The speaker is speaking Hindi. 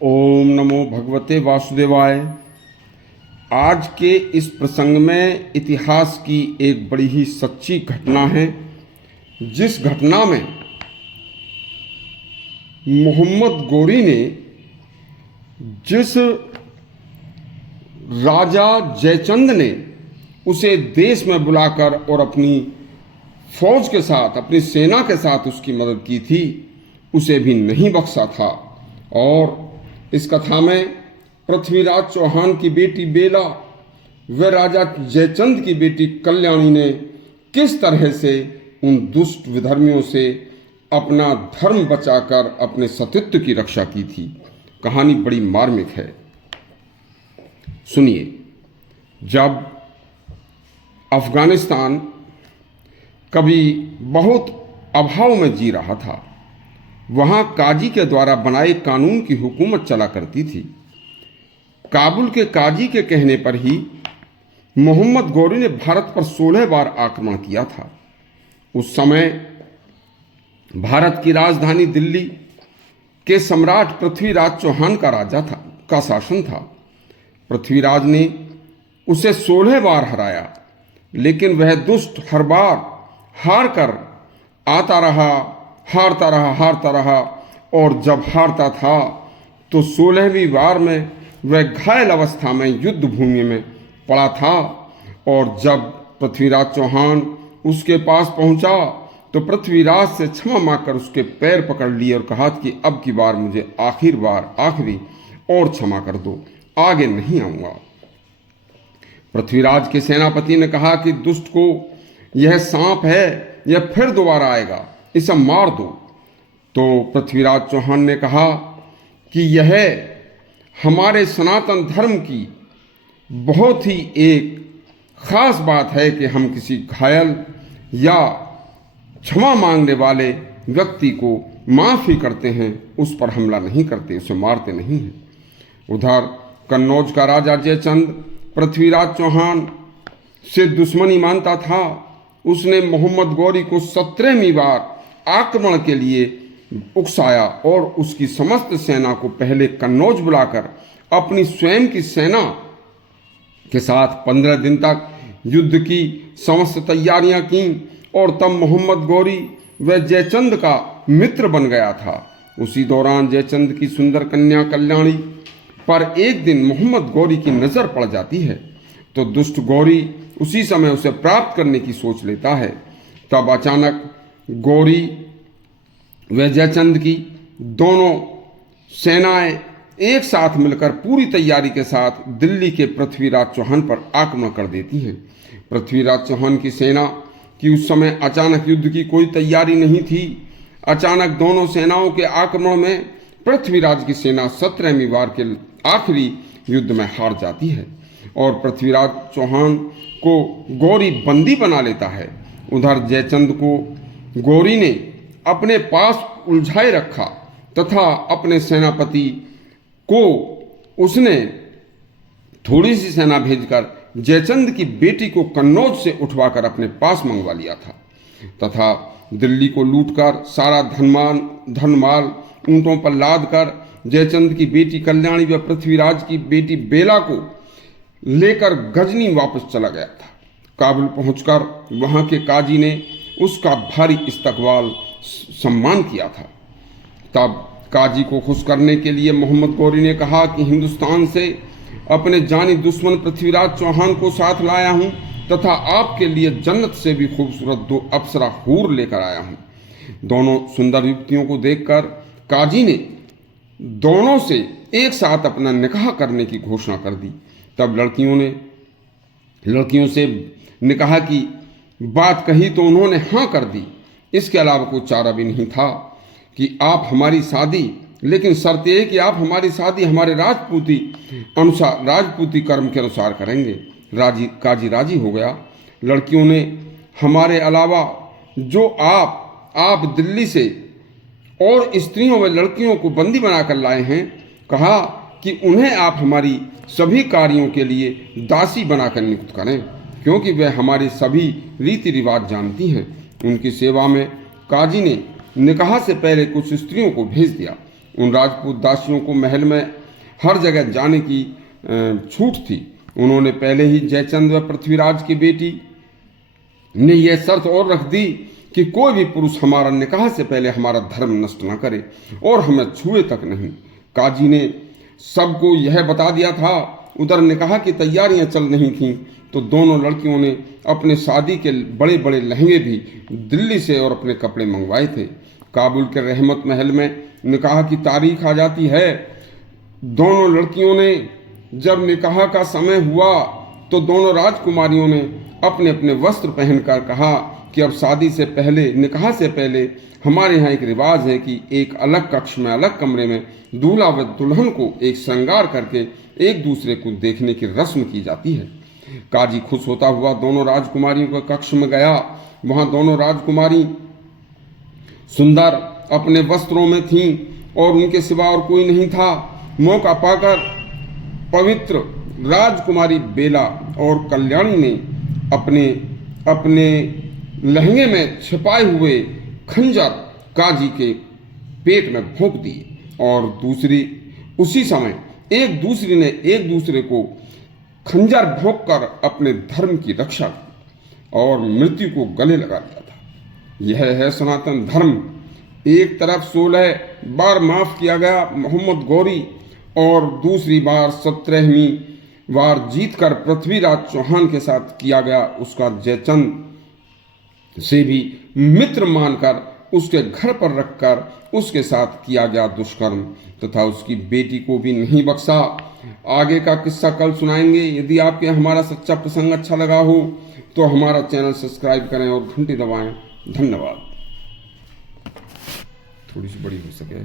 ओम नमो भगवते वासुदेवाय। आज के इस प्रसंग में इतिहास की एक बड़ी ही सच्ची घटना है, जिस घटना में मोहम्मद गोरी ने जिस राजा जयचंद ने उसे देश में बुलाकर और अपनी फौज के साथ, अपनी सेना के साथ उसकी मदद की थी, उसे भी नहीं बख्शा था। और इस कथा में पृथ्वीराज चौहान की बेटी बेला व राजा जयचंद की बेटी कल्याणी ने किस तरह से उन दुष्ट विधर्मियों से अपना धर्म बचाकर अपने सतीत्व की रक्षा की थी। कहानी बड़ी मार्मिक है, सुनिए। जब अफगानिस्तान कभी बहुत अभाव में जी रहा था, वहां काजी के द्वारा बनाए कानून की हुकूमत चला करती थी। काबुल के काजी के कहने पर ही मोहम्मद गोरी ने भारत पर 16 बार आक्रमण किया था। उस समय भारत की राजधानी दिल्ली के सम्राट पृथ्वीराज चौहान का शासन था। पृथ्वीराज ने उसे 16 बार हराया, लेकिन वह दुष्ट हर बार हार कर आता रहा, हारता रहा और जब हारता था तो 16वीं बार में वह घायल अवस्था में युद्ध भूमि में पड़ा था। और जब पृथ्वीराज चौहान उसके पास पहुंचा तो पृथ्वीराज से क्षमा मांगकर उसके पैर पकड़ लिए और कहा कि अब की बार मुझे आखिरी और क्षमा कर दो, आगे नहीं आऊंगा। पृथ्वीराज के सेनापति ने कहा कि दुष्ट को यह सांप है, यह फिर दोबारा आएगा, इसे मार दो। तो पृथ्वीराज चौहान ने कहा कि यह हमारे सनातन धर्म की बहुत ही एक खास बात है कि हम किसी घायल या क्षमा मांगने वाले व्यक्ति को माफ़ी करते हैं, उस पर हमला नहीं करते, उसे मारते नहीं हैं। उधर कन्नौज का राजा जयचंद पृथ्वीराज चौहान से दुश्मनी मानता था। उसने मोहम्मद गोरी को 17वीं बार आक्रमण के लिए उकसाया और उसकी समस्त सेना को पहले कन्नौज बुलाकर अपनी स्वयं की सेना के साथ 15 दिन तक युद्ध की समस्त तैयारियां की। और तब मोहम्मद गोरी वह जयचंद का मित्र बन गया था। उसी दौरान जयचंद की सुंदर कन्या कल्याणी पर एक दिन मोहम्मद गोरी की नज़र पड़ जाती है, तो दुष्ट गोरी उसी समय उसे प्राप्त करने की सोच लेता है। तब अचानक गोरी व जयचंद की दोनों सेनाएं एक साथ मिलकर पूरी तैयारी के साथ दिल्ली के पृथ्वीराज चौहान पर आक्रमण कर देती हैं। पृथ्वीराज चौहान की सेना की उस समय अचानक युद्ध की कोई तैयारी नहीं थी। अचानक दोनों सेनाओं के आक्रमण में पृथ्वीराज की सेना 17वीं बार के आखिरी युद्ध में हार जाती है और पृथ्वीराज चौहान को गोरी बंदी बना लेता है। उधर जयचंद को गोरी ने अपने पास उलझाए रखा तथा अपने सेनापति को उसने थोड़ी सी सेना भेजकर जयचंद की बेटी को कन्नौज से उठवाकर अपने पास मंगवा लिया था तथा दिल्ली को लूटकर सारा धनमाल ऊंटों पर लाद कर जयचंद की बेटी कल्याणी व पृथ्वीराज की बेटी बेला को लेकर गजनी वापस चला गया था। काबुल पहुंचकर वहां के काजी ने उसका भारी इस्तकबाल सम्मान किया था। तब काजी को खुश करने के लिए मोहम्मद गोरी ने कहा कि हिंदुस्तान से अपने जानी दुश्मन पृथ्वीराज चौहान को साथ लाया हूं तथा आपके लिए जन्नत से भी खूबसूरत 2 अप्सरा हूर लेकर आया हूं। दोनों सुंदर युवतियों को देखकर काजी ने दोनों से एक साथ अपना निकाह करने की घोषणा कर दी। तब लड़कियों से निकाह की बात कही तो उन्होंने हाँ कर दी। इसके अलावा कोई चारा भी नहीं था कि आप हमारी शादी, लेकिन शर्त यह है कि आप हमारी शादी हमारे राजपूती कर्म के अनुसार करेंगे। काजी राजी हो गया। लड़कियों ने हमारे अलावा जो आप दिल्ली से और स्त्रियों व लड़कियों को बंदी बनाकर लाए हैं, कहा कि उन्हें आप हमारी सभी कार्यों के लिए दासी बनाकर नियुक्त करें, क्योंकि वे हमारे सभी रीति रिवाज जानती हैं। उनकी सेवा में काजी ने निकाह से पहले कुछ स्त्रियों को भेज दिया उन राजपूत दासियों को महल में हर जगह जाने की छूट थी। उन्होंने पहले ही जयचंद व पृथ्वीराज की बेटी ने यह शर्त और रख दी कि कोई भी पुरुष हमारा निकाह से पहले हमारा धर्म नष्ट न करे और हमें छुए तक नहीं। काजी ने सबको यह बता दिया था। उधर निकाह की तैयारियां चल रही थीं तो दोनों लड़कियों ने अपने शादी के बड़े बड़े लहंगे भी दिल्ली से और अपने कपड़े मंगवाए थे। काबुल के रहमत महल में निकाह की तारीख आ जाती है। दोनों लड़कियों ने जब निकाह का समय हुआ तो दोनों राजकुमारियों ने अपने अपने वस्त्र पहनकर कहा कि अब शादी से पहले, निकाह से पहले हमारे यहाँ एक रिवाज है कि एक अलग कक्ष में, अलग कमरे में दूल्हा व दुल्हन को एक श्रृंगार करके एक दूसरे को देखने की रस्म की जाती है। काजी खुश होता हुआ दोनों राजकुमारियों के कक्ष में गया। वहां दोनों राजकुमारी सुंदर अपने वस्त्रों में थीं और उनके सिवा और कोई नहीं था। मौका पाकर पवित्र राजकुमारी बेला और कल्याणी ने अपने अपने लहंगे में छिपाए हुए खंजर काजी के पेट में भोंक दिए और उसी समय एक दूसरे को खंजर भोंककर अपने धर्म की रक्षा की और मृत्यु को गले लगा लिया था। यह है सनातन धर्म। एक तरफ 16 बार माफ किया गया मोहम्मद गौरी और दूसरी बार 17वीं बार जीतकर पृथ्वीराज चौहान के साथ किया गया उसका जयचंद से भी मित्र मानकर उसके घर पर रखकर उसके साथ किया गया दुष्कर्म तथा उसकी बेटी को भी नहीं बख्शा। आगे का किस्सा कल सुनाएंगे। यदि आपके हमारा सच्चा प्रसंग अच्छा लगा हो तो हमारा चैनल सब्सक्राइब करें और घंटी दबाएं। धन्यवाद। थोड़ी सी बड़ी हो सके।